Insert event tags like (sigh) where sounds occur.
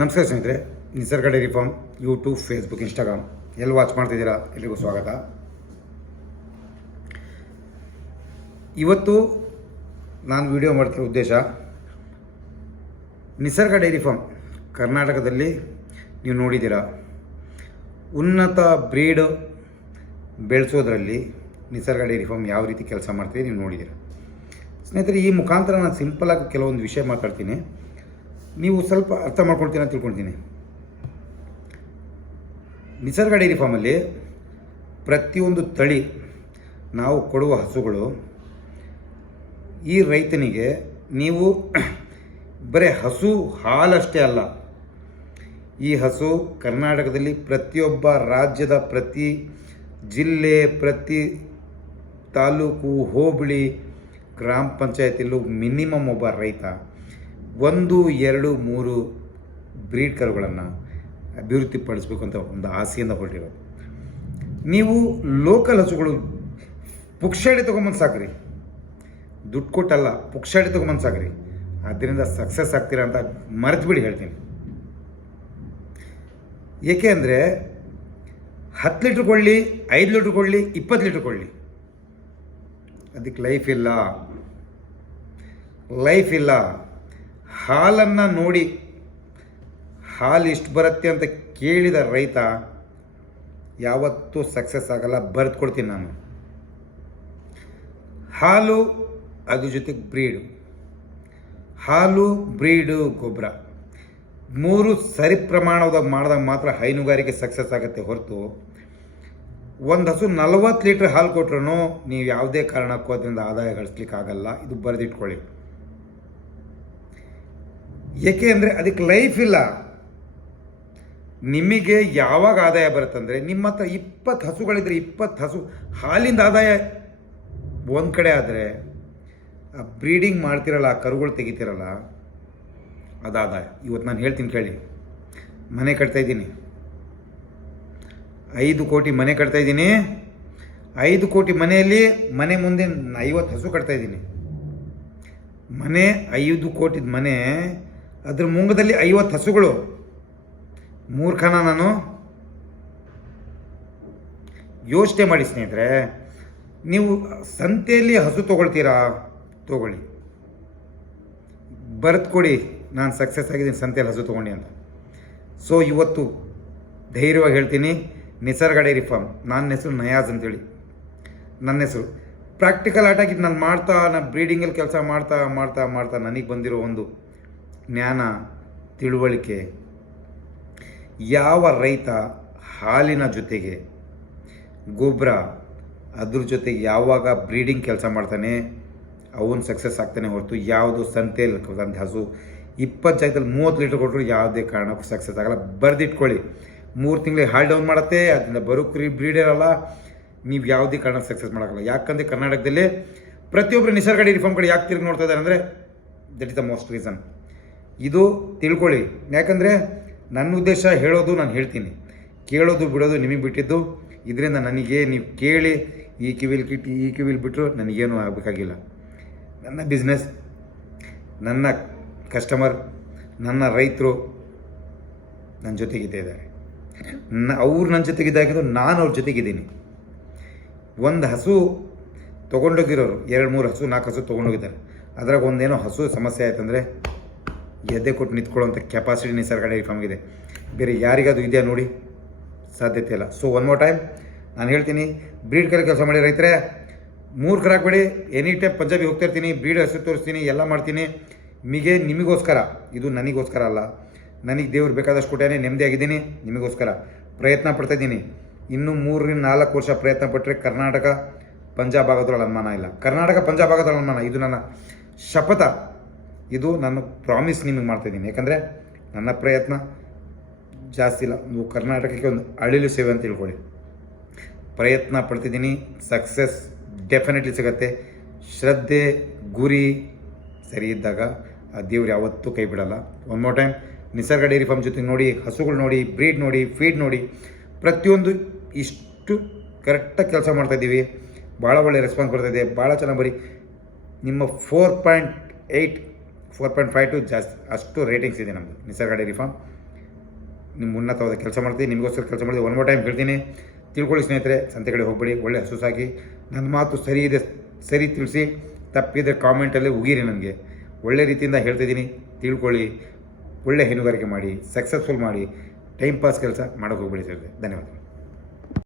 ನಮಸ್ಕಾರ ಸ್ನೇಹಿತರೆ, Nisarga dairy farm YouTube Facebook Instagram ಎಲ್ಲಿ ವಾಚ್ ಮಾಡ್ತಿದ್ದೀರಾ? ಎಲ್ಲಿಗೂ ಸ್ವಾಗತ. ಇವತ್ತು ನಾನು ವಿಡಿಯೋ ಮಾಡ್ತಿರೋ ಉದ್ದೇಶ, ನಿಸರ್ಗ ಡೈರಿ ಫಾರ್ಮ್ ಕರ್ನಾಟಕದಲ್ಲಿ ನೀವು ನೋಡಿದ್ದೀರಾ. ಉನ್ನತ ಬ್ರೀಡ್ ಬೆಳೆಸೋದ್ರಲ್ಲಿ ನಿಸರ್ಗ ಡೈರಿ ಫಾರ್ಮ್ ಯಾವ ರೀತಿ ಕೆಲಸ ಮಾಡ್ತೀವಿ ನೀವು ನೋಡಿದ್ದೀರಾ. ಸ್ನೇಹಿತರೆ, ಈ ಮುಖಾಂತರ ನಾನು ಸಿಂಪಲಾಗಿ ಕೆಲವೊಂದು ವಿಷಯ ಮಾತಾಡ್ತೀನಿ. ನೀವು ಸ್ವಲ್ಪ ಅರ್ಥ ಮಾಡ್ಕೊಳ್ತೀನಿ ಅಂತ ತಿಳ್ಕೊಳ್ತೀನಿ. ನಿಸರ್ಗ ಡೈರಿ ಫಾರ್ಮಲ್ಲಿ ಪ್ರತಿಯೊಂದು ತಳಿ ನಾವು ಕೊಡುವ ಹಸುಗಳು ಈ ರೈತನಿಗೆ ನೀವು (clears throat) ಬರೀ ಹಸು ಹಾಲಷ್ಟೇ ಅಲ್ಲ, ಈ ಹಸು ಕರ್ನಾಟಕದಲ್ಲಿ ಪ್ರತಿಯೊಬ್ಬ ರಾಜ್ಯದ ಪ್ರತಿ ಜಿಲ್ಲೆ, ಪ್ರತಿ ತಾಲೂಕು, ಹೋಬಳಿ, ಗ್ರಾಮ ಪಂಚಾಯತಿಯಲ್ಲೂ ಮಿನಿಮಮ್ ಒಬ್ಬ ರೈತ. ಒಂದು, ಎರಡು, ಮೂರು ಬ್ರೀಡ್ ಕರುಗಳನ್ನು ಅಭಿವೃದ್ಧಿಪಡಿಸಬೇಕು ಅಂತ ಒಂದು ಆಸೆಯಿಂದ ಹೊರಟಿರೋದು. ನೀವು ಲೋಕಲ್ ಹಸುಗಳು ಪುಕ್ಷಾಡಿ ತೊಗೊಂಬಂದು ಸಾಕ್ರಿ. ದುಡ್ಡು ಕೊಟ್ಟಲ್ಲ, ಪುಕ್ಷಾಡಿ ತೊಗೊಂಬಂದು ಸಾಕ್ರಿ. ಅದರಿಂದ ಸಕ್ಸಸ್ ಆಗ್ತೀರಾ ಅಂತ ಮರೆತುಬಿಡಿ ಹೇಳ್ತೀನಿ. ಏಕೆ ಅಂದರೆ ಹತ್ತು ಲೀಟ್ರ್ ಕೊಳ್ಳಿ ಐದು ಲೀಟ್ರ್ ಕೊಳ್ಳಿ ಇಪ್ಪತ್ತು ಲೀಟ್ರ್ ಕೊಳ್ಳಿ ಅದಕ್ಕೆ ಲೈಫ್ ಇಲ್ಲ. ಲೈಫ್ ಇಲ್ಲ. ಹಾಲನ್ನು ನೋಡಿ ಹಾಲು ಇಷ್ಟು ಬರುತ್ತೆ ಅಂತ ಕೇಳಿದ ರೈತ, ಯಾವತ್ತೂ ಸಕ್ಸಸ್ ಆಗಲ್ಲ ಬರೆದು ಕೊಡ್ತೀನಿ ನಾನು. ಹಾಲು ಅದ್ರ ಜೊತೆಗೆ ಬ್ರೀಡು ಹಾಲು ಬ್ರೀಡು ಗೊಬ್ಬರ ಮೂರು ಸರಿ ಪ್ರಮಾಣದಾಗ ಮಾಡಿದಾಗ ಮಾತ್ರ ಹೈನುಗಾರಿಕೆ ಸಕ್ಸಸ್ ಆಗುತ್ತೆ ಹೊರತು. ಒಂದು ಹಸು ನಲವತ್ತು ಲೀಟ್ರ್ ಹಾಲು ಕೊಟ್ರು ನೀವು ಯಾವುದೇ ಕಾರಣಕ್ಕೂ ಅದರಿಂದ ಆದಾಯ ಗಳಿಸ್ಲಿಕ್ಕೆ ಆಗಲ್ಲ ಇದು ಬರೆದಿಟ್ಕೊಳ್ಳಿ. ಏಕೆ ಅಂದರೆ ಅದಕ್ಕೆ ಲೈಫ್ ಇಲ್ಲ. ನಿಮಗೆ ಯಾವಾಗ ಆದಾಯ ಬರುತ್ತಂದರೆ ನಿಮ್ಮ ಹತ್ರ ಇಪ್ಪತ್ತು ಹಸುಗಳಿದ್ರೆ ಇಪ್ಪತ್ತು ಹಸು, ಹಾಲಿಂದ ಆದಾಯ ಒಂದು ಕಡೆ ಆದರೆ ಆ ಬ್ರೀಡಿಂಗ್ ಮಾಡ್ತಿರಲ್ಲ, ಆ ಕರುಗಳು ತೆಗಿತಿರಲ್ಲ, ಅದು ಆದಾಯ. ಇವತ್ತು ನಾನು ಹೇಳ್ತೀನಿ ಕೇಳಿ. ಮನೆ ಕಟ್ತಾ ಇದ್ದೀನಿ. ಐದು ಕೋಟಿ ಮನೆ ಕಟ್ತಾ ಇದ್ದೀನಿ. ಐದು ಕೋಟಿ ಮನೆಯಲ್ಲಿ ಮನೆ ಮುಂದೆ ಐವತ್ತು ಹಸು ಕಟ್ತಾ ಇದ್ದೀನಿ. ಮನೆ ಐದು ಕೋಟಿದ ಮನೆ ಅದ್ರ ಮುಂಗದಲ್ಲಿ ಐವತ್ತು ಹಸುಗಳು. ಮೂರ್ಖನ ನಾನು. ಯೋಚನೆ ಮಾಡಿ ಸ್ನೇಹಿತರೆ, ನೀವು ಸಂತೆಯಲ್ಲಿ ಹಸು ತೊಗೊಳ್ತೀರಾ? ತೊಗೊಳ್ಳಿ. ಬರೆದು ಕೊಡಿ, ನಾನು ಸಕ್ಸಸ್ ಆಗಿದ್ದೀನಿ, ಸಂತೆಯಲ್ಲಿ ಹಸು ತೊಗೊಂಡು ಅಂತ. ಸೊ ಇವತ್ತು ಧೈರ್ಯವಾಗಿ ಹೇಳ್ತೀನಿ ನಿಸರ್ಗ ಡೈರಿ ಫಾರ್ಮ್ ನನ್ನ ಹೆಸರು ನಯಾಜ್ ಅಂತೇಳಿ. ನನ್ನ ಹೆಸರು. ಪ್ರಾಕ್ಟಿಕಲ್ ಆಟಾಗಿ ನಾನು ಮಾಡ್ತಾ, ನಾನು ಬ್ರೀಡಿಂಗಲ್ಲಿ ಕೆಲಸ ಮಾಡ್ತಾ ಮಾಡ್ತಾ ಮಾಡ್ತಾ ನನಗೆ ಬಂದಿರೋ ಒಂದು ಜ್ಞಾನ, ತಿಳುವಳಿಕೆ. ಯಾವ ರೈತ ಹಾಲಿನ ಜೊತೆಗೆ ಗೊಬ್ಬರ ಅದ್ರ ಜೊತೆಗೆ ಯಾವಾಗ ಬ್ರೀಡಿಂಗ್ ಕೆಲಸ ಮಾಡ್ತಾನೆ, ಅವನು ಸಕ್ಸಸ್ ಆಗ್ತಾನೆ ಹೊರತು ಯಾವುದು ಸಂತೆಯಲ್ಲಿ ತಂದೆ ಹಸು ಇಪ್ಪತ್ತು ಜಾಗದಲ್ಲಿ ಮೂವತ್ತು ಲೀಟ್ರ್ ಕೊಟ್ಟರು ಯಾವುದೇ ಕಾರಣಕ್ಕೂ ಸಕ್ಸಸ್ ಆಗಲ್ಲ. ಬರೆದಿಟ್ಕೊಳ್ಳಿ. ಮೂರು ತಿಂಗಳಿಗೆ ಹಾಲ್ ಡೌನ್ ಮಾಡುತ್ತೆ ಅದನ್ನ ಬರೋಕ್ರಿ ಕ್ರಿ ಇರಲ್ಲ. ನೀವು ಯಾವುದೇ ಕಾರಣ ಸಕ್ಸಸ್ ಮಾಡೋಕ್ಕಲ್ಲ ಯಾಕಂದರೆ ಕರ್ನಾಟಕದಲ್ಲಿ ಪ್ರತಿಯೊಬ್ಬರು ನಿಸರ್ಗ ರಿಫಾರ್ಮ್ ಫಾರ್ಮ್ ಕಡೆ ಯಾಕೆ ತಿರುಗಿ ನೋಡ್ತಾ ಇದ್ದಾರೆ ಅಂದರೆ that is the most reason ಇದು ತಿಳ್ಕೊಳ್ಳಿ. ಯಾಕಂದರೆ ನನ್ನ ಉದ್ದೇಶ ಹೇಳೋದು ನಾನು ಹೇಳ್ತೀನಿ. ಕೇಳೋದು ಬಿಡೋದು ನಿಮಗೆ ಬಿಟ್ಟಿದ್ದು. ಇದರಿಂದ ನನಗೆ ನೀವು ಕೇಳಿ ಈ ಕಿವಿಲ್ ಕಿಟ್ಟು ಈ ಕಿವಿಲ್ ಬಿಟ್ಟರು ನನಗೇನು ಆಗಬೇಕಾಗಿಲ್ಲ. ನನ್ನ ಬಿಸ್ನೆಸ್ ನನ್ನ ಕಸ್ಟಮರ್ ನನ್ನ ರೈತರು ನನ್ನ ಜೊತೆಗಿದ್ದೇ ಇದ್ದಾರೆ. ನ ಅವ್ರು ನನ್ನ ಜೊತೆಗಿದ್ದಾಗಿದ್ದು ನಾನು ಅವ್ರ ಜೊತೆಗಿದ್ದೀನಿ. ಒಂದು ಹಸು ತೊಗೊಂಡೋಗಿರೋರು, ಎರಡು ಮೂರು ಹಸು, ನಾಲ್ಕು ಹಸು ತೊಗೊಂಡೋಗಿದ್ದಾರೆ. ಅದ್ರಾಗ ಒಂದೇನೋ ಹಸು ಸಮಸ್ಯೆ ಆಯ್ತಂದರೆ ಎದೆ ಕೊಟ್ಟು ನಿಂತ್ಕೊಳ್ಳೋಂಥ ಕೆಪಾಸಿಟಿ ನಿಸರ್ಗ ಡೈರಿ ಫಾರ್ಮ್ಗಿದೆ ಬೇರೆ ಯಾರಿಗದು ಇದೆಯಾ ನೋಡಿ? ಸಾಧ್ಯತೆ ಇಲ್ಲ. ಸೊ ಒನ್ ಮೋರ್ ಟೈಮ್ ನಾನು ಹೇಳ್ತೀನಿ ಬ್ರೀಡ್ ಕರೆ ಕೆಲಸ ಮಾಡಿ ರೈತರೇ ಮೂರ್ಖರಾಗಬೇಡಿ ಎನಿ ಟೈಮ್ ಪಂಜಾಬಿ ಹೋಗ್ತಾ ಇರ್ತೀನಿ ಬ್ರೀಡ್ ಹಸು ತೋರಿಸ್ತೀನಿ, ಎಲ್ಲ ಮಾಡ್ತೀನಿ. ನಿಮಗೆ, ನಿಮಗೋಸ್ಕರ, ಇದು ನನಗೋಸ್ಕರ ಅಲ್ಲ. ನನಗೆ ದೇವ್ರು ಬೇಕಾದಷ್ಟು ಕೊಟ್ಟಾನೆ ನೆಮ್ಮದಿಯಾಗಿದ್ದೀನಿ ನಿಮಗೋಸ್ಕರ. ಪ್ರಯತ್ನ ಪಡ್ತಾ ಇದ್ದೀನಿ. ಇನ್ನೂ ಮೂರರಿಂದ ನಾಲ್ಕು ವರ್ಷ ಪ್ರಯತ್ನ ಪಟ್ಟರೆ ಕರ್ನಾಟಕ ಪಂಜಾಬ್ ಆಗೋದ್ರೊಳಗೆ ಅನುಮಾನ ಇಲ್ಲ. ಕರ್ನಾಟಕ ಪಂಜಾಬ್ ಆಗೋದ್ರಲ್ಲಿ ಅನುಮಾನ, ಇದು ನನ್ನ ಶಪಥ. ಇದು ನಾನು ಪ್ರಾಮಿಸ್ ನಿಮಗೆ ಮಾಡ್ತಾಯಿದ್ದೀನಿ ಯಾಕಂದರೆ ನನ್ನ ಪ್ರಯತ್ನ ಜಾಸ್ತಿ ಇಲ್ಲ. ನೀವು ಕರ್ನಾಟಕಕ್ಕೆ ಒಂದು ಅಳಿಲು ಸೇವೆ ಅಂತ ತಿಳ್ಕೊಳ್ಳಿ. ಪ್ರಯತ್ನ ಪಡ್ತಿದ್ದೀನಿ. ಸಕ್ಸಸ್ ಡೆಫಿನೆಟ್ಲಿ ಸಿಗತ್ತೆ. ಶ್ರದ್ಧೆ, ಗುರಿ ಸರಿ ಇದ್ದಾಗ ಆ ದೇವ್ರು ಯಾವತ್ತೂ ಕೈ ಬಿಡಲ್ಲ. One more time Nisarga dairy farm ಜೊತೆ ನೋಡಿ, ಹಸುಗಳು ನೋಡಿ ಬ್ರೀಡ್ ನೋಡಿ ಫೀಡ್ ನೋಡಿ, ಪ್ರತಿಯೊಂದು ಇಷ್ಟು ಕರೆಕ್ಟಾಗಿ ಕೆಲಸ ಮಾಡ್ತಾಯಿದ್ದೀವಿ ಭಾಳ ಒಳ್ಳೆ ರೆಸ್ಪಾನ್ಸ್ ಬರ್ತಾಯಿದೆ ಭಾಳ ಚೆನ್ನಾಗಿ ಬರೀ ನಿಮ್ಮ four point eight four point five to ಜಾಸ್ತಿ, ಅಷ್ಟು ರೇಟಿಂಗ್ಸ್ ಇದೆ ನಮ್ಮದು ನಿಸರ್ಗ ಡೈರಿ ಫಾರ್ಮ್ ನಿಮ್ಮ ಉನ್ನತವಾದ ಕೆಲಸ ಮಾಡ್ತೀನಿ, ನಿಮಗೋಸ್ಕರ ಕೆಲಸ ಮಾಡ್ತೀವಿ ಒನ್ ಮೋರ್ ಟೈಮ್ ಹೇಳ್ತೀನಿ. ತಿಳ್ಕೊಳ್ಳಿ ಸ್ನೇಹಿತರೆ, ಸಂತೆ ಕಡೆ ಹೋಗಬೇಡಿ, ಒಳ್ಳೆ ಹಸು ಸಾಕಿ. ನನ್ನ ಮಾತು ಸರಿ ಇದೆ, ಸರಿ ತಿಳಿಸಿ, ತಪ್ಪಿದ್ರೆ ಕಾಮೆಂಟಲ್ಲಿ ಉಗಿರಿ ನನಗೆ. ಒಳ್ಳೆ ರೀತಿಯಿಂದ ಹೇಳ್ತಿದ್ದೀನಿ ತಿಳ್ಕೊಳ್ಳಿ. ಒಳ್ಳೆ ಹೈನುಗಾರಿಕೆ ಮಾಡಿ ಸಕ್ಸಸ್ಫುಲ್ ಮಾಡಿ ಟೈಮ್ ಪಾಸ್ ಕೆಲಸ ಮಾಡೋಕ್ಕೆ ಹೋಗ್ಬೇಡಿ ಸರ್ ಧನ್ಯವಾದ